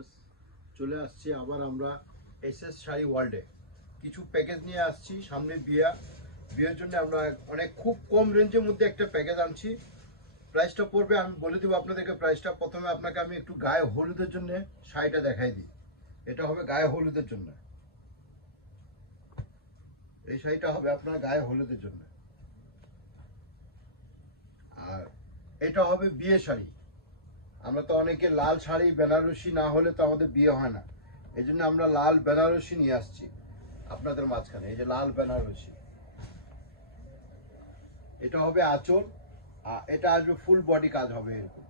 Viewers, চলে আসছি আবার আমরা এসএস শাড়ি ওয়ার্ল্ডে কিছু প্যাকেজ নিয়ে আসছি। সামনে বিয়ের জন্য আমরা অনেক খুব কম রেঞ্জের মধ্যে একটা প্যাকেজ আনছি। প্রাইসটা পড়বে, আমি বলে দেবো আপনাদেরকে প্রাইসটা। প্রথমে আপনাকে আমি একটু গায়ে হলুদের জন্য শাড়িটা দেখাই দিই। এটা হবে গায়ে হলুদের জন্য, এই শাড়িটা হবে আপনার গায়ে হলুদের জন্য। আর এটা হবে বিয়ে শাড়ি। আমরা তো অনেকে লাল শাড়ি বেনারসি না হলে তো আমাদের বিয়ে হয় না, এই জন্য আমরা লাল বেনারসি নিয়ে আসছি আপনাদের মাঝখানে। এই যে লাল বেনারসি, এটা হবে আঁচল, এটা আসবে ফুল বডি কাজ হবে এরকম।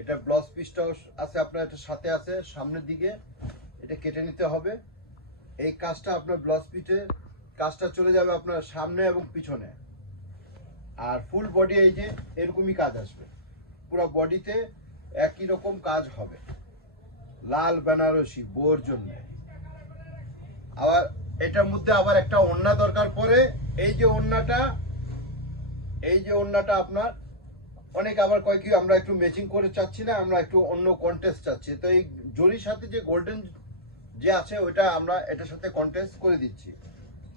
এটা ব্লাউজ পিসটাও আছে আপনার, এটা সাথে আছে সামনের দিকে, এটা কেটে নিতে হবে। এই কাজটা আপনার ব্লাউজ পিসে কাজটা চলে যাবে আপনার সামনে এবং পিছনে। আর ফুল বডি এই যে এরকমই কাজ আসবে, পুরো বডিতে একই রকম কাজ হবে। লাল বেনারসি বোর জন্য। আবার এটার মধ্যে আবার একটা ওড়না দরকার পড়ে। এই যে ওড়নাটা আপনার অনেক আবার কয় কি আমরা একটু ম্যাচিং করে চাচ্ছি না, আমরা একটু অন্য কন্টেস্ট চাচ্ছি। তো এই জরির সাথে যে গোল্ডেন যে আছে ওইটা আমরা এটার সাথে কন্টেস্ট করে দিচ্ছি।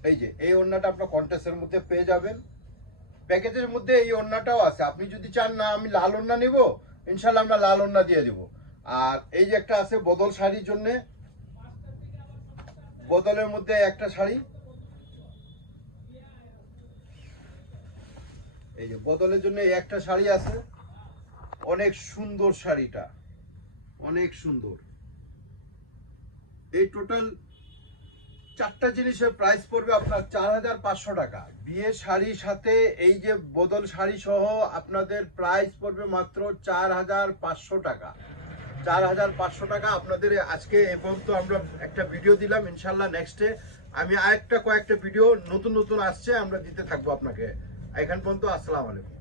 এই যে এই ওড়নাটা আপনার কন্টেস্টের মধ্যে পেয়ে যাবেন। প্যাকেজের মধ্যে এই ওড়নাটাও আছে, আপনি যদি চান না আমি লাল ওড়না নিব, ইনশাল্লাহ আমরা লাল ওড়না দিয়ে দিব। আর এই যে একটা আছে বদল শাড়ির জন্য, বদলের মধ্যে একটা শাড়ি, এই যে বদলের জন্য একটা শাড়ি আছে, অনেক সুন্দর শাড়িটা, অনেক সুন্দর। এই টোটাল চারটা জিনিসের প্রাইস পড়বে আপনার 4500 টাকা। বিয়ের শাড়ির সাথে এই যে বদল শাড়ি সহ আপনাদের প্রাইস পড়বে মাত্র 4500 টাকা। 4500 টাকা আপনাদের আজকে এ পর্যন্ত আমরা একটা ভিডিও দিলাম। ইনশাল্লাহ নেক্সটে আমি কয়েকটা ভিডিও নতুন আসছে, আমরা দিতে থাকবো আপনাকে। এখন পর্যন্ত আসসালামু আলাইকুম।